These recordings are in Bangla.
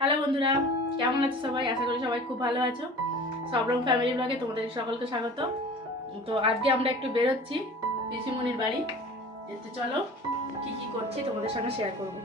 হ্যালো বন্ধুরা, কেমন আছো সবাই? আশা করি সবাই খুব ভালো আছো। সবরকম ফ্যামিলি ব্লগে তোমাদের সকলকে স্বাগত। তো আজকে আমরা একটু বেরোচ্ছি পিসিমণির বাড়ি যেতে। চলো কি কি করছি তোমাদের সঙ্গে শেয়ার করবো।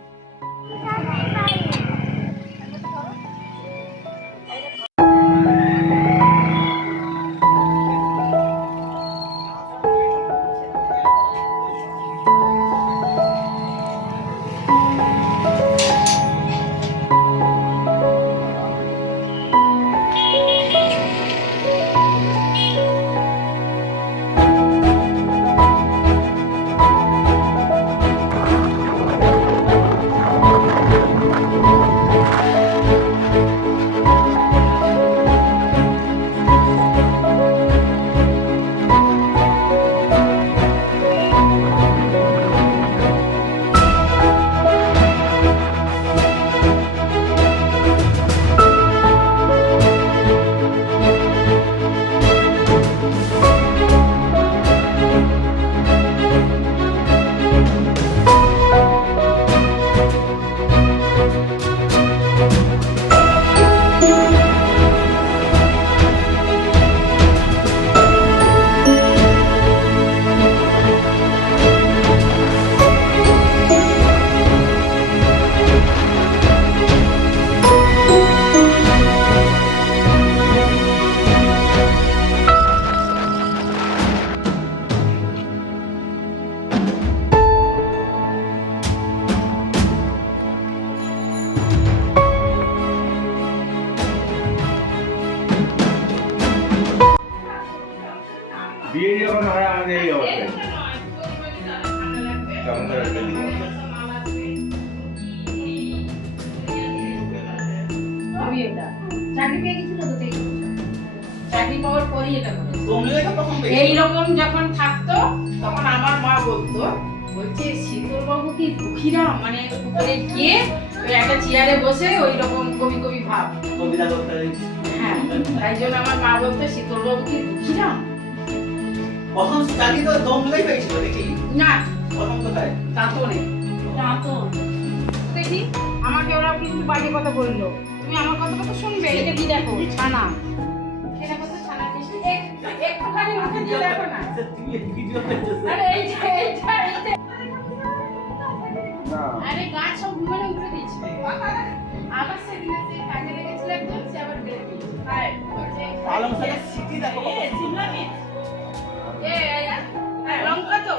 বিয়ে যখন হয় আমাদের এই অবস্থায় তখন তো একটা জীবন। এইরকম যখন থাকতো তখন আমার মা বলতো, বলছে শীতল বাবু কি দুঃখীরাম, মানে উপরে গিয়ে ওই একটা চেয়ারে বসে ওই রকম কবি কবি ভাব কবিতা করতে হ্যাঁ, তাই জন্য আমার মা বলতো শীতল বাবু কি দুঃখীরাম। কখন চাকরি তো দমলেই পেয়েছিল দেখি না প্রথম কোথায় দাঁতনে দেখি আমাকে ওরা কিন্তু বাজে কথা বললো। তুমি আমার কথা কথা শুনবে। এটা কি দেখো ছানা, সেটা কত ছানা দিয়েছি একটুখানি মুখে দিয়ে দেখো না। তুমি ভিডিও করতেছ আরে এইটা আরে গাছ সব ঘুমানো উঠে দিয়েছি। আবার সেদিন সে কাজে লেগেছিল একদম, সে আবার বের হয়ে গেছে। পালং শাকের সিটি দেখো সিমলা মির্চ লঙ্কা তো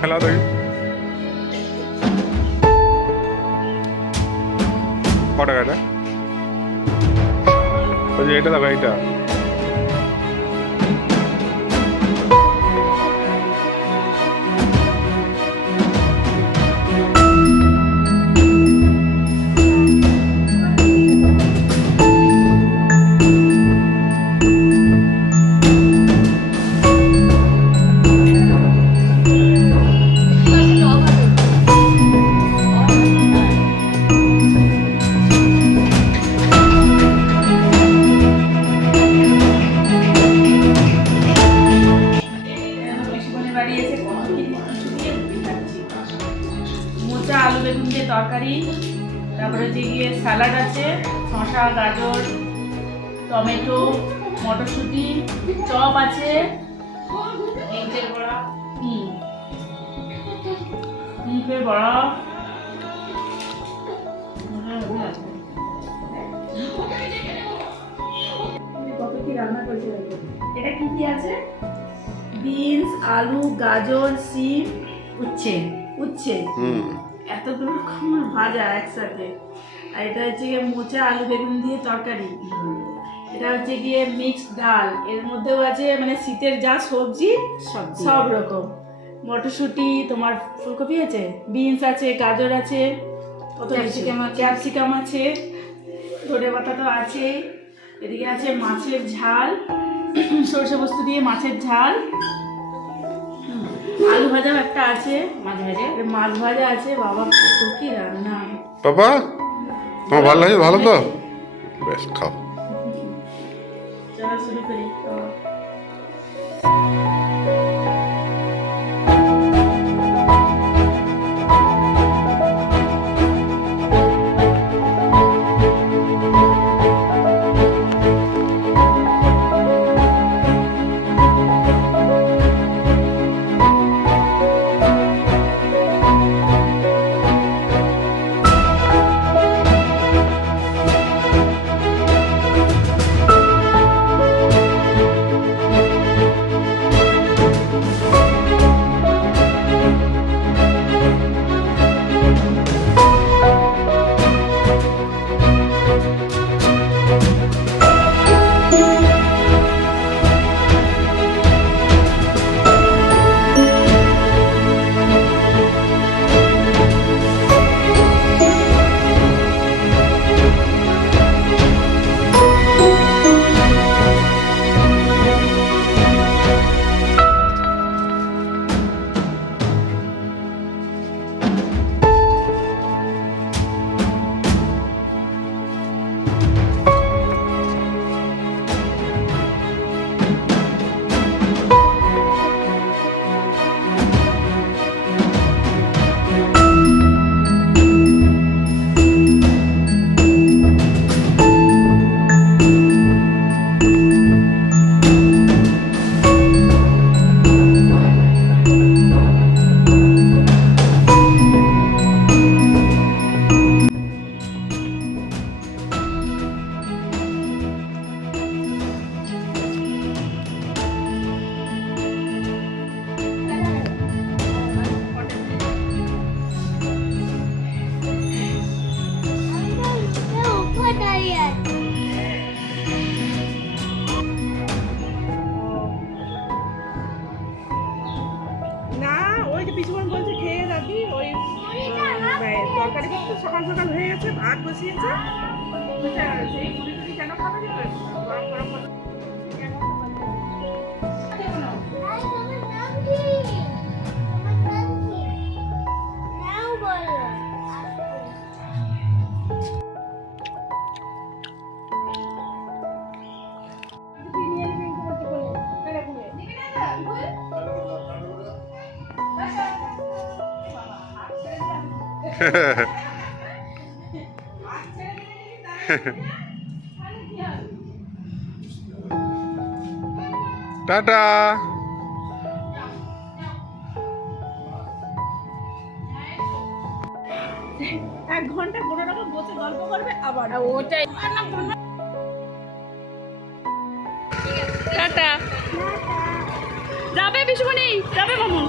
খেলা দেখি ক টাকা এটা? ওই যে এটা দেখো, এইটা স্যালাড আছে, শসা, গাজর, টমেটো, মটরশুঁটি, চপ আছে, ডিমের বড়া, ডিমের বড়া, কত কি রান্না করেছে দেখো। এটা কি কি আছে? বিনস, আলু, গাজর, সিম, উচ্ছে উচ্ছে এতগুলো রকমের ভাজা একসাথে। আর এটা হচ্ছে গিয়ে মোচা আলু বেগুন দিয়ে তরকারি। এটা হচ্ছে গিয়ে মিক্সড ডাল, এর মধ্যেও আছে মানে শীতের যা সবজি সব রকম, মটরশুঁটি, তোমার ফুলকপি আছে, বিনস আছে, গাজর আছে, ক্যাপসিকাম আছে, ধনে পাতা তো আছে। এদিকে আছে মাছের ঝাল, সরষে পোস্ত দিয়ে মাছের ঝাল, আলু ভাজাও একটা আছে, মাছ ভাজা আছে। বাবা কত কি রান্না! বাবা তোমার ভালো লাগে? ভালো তো, বেশ খাও। চলো শুরু করি। না ওই যে পিছু বলছে খেয়ে দাদি ওই তরকারি কিন্তু সকাল সকাল হয়ে গেছে, ভাত বসিয়েছে। সেই পুরি টুরি কেন খাবে? গরম গরম টাটা। 1 ঘন্টা কোনো রকম বসে গল্প করবে আবার ওটাই টাটা। যাবে বিশুমণি, যাবে মামু।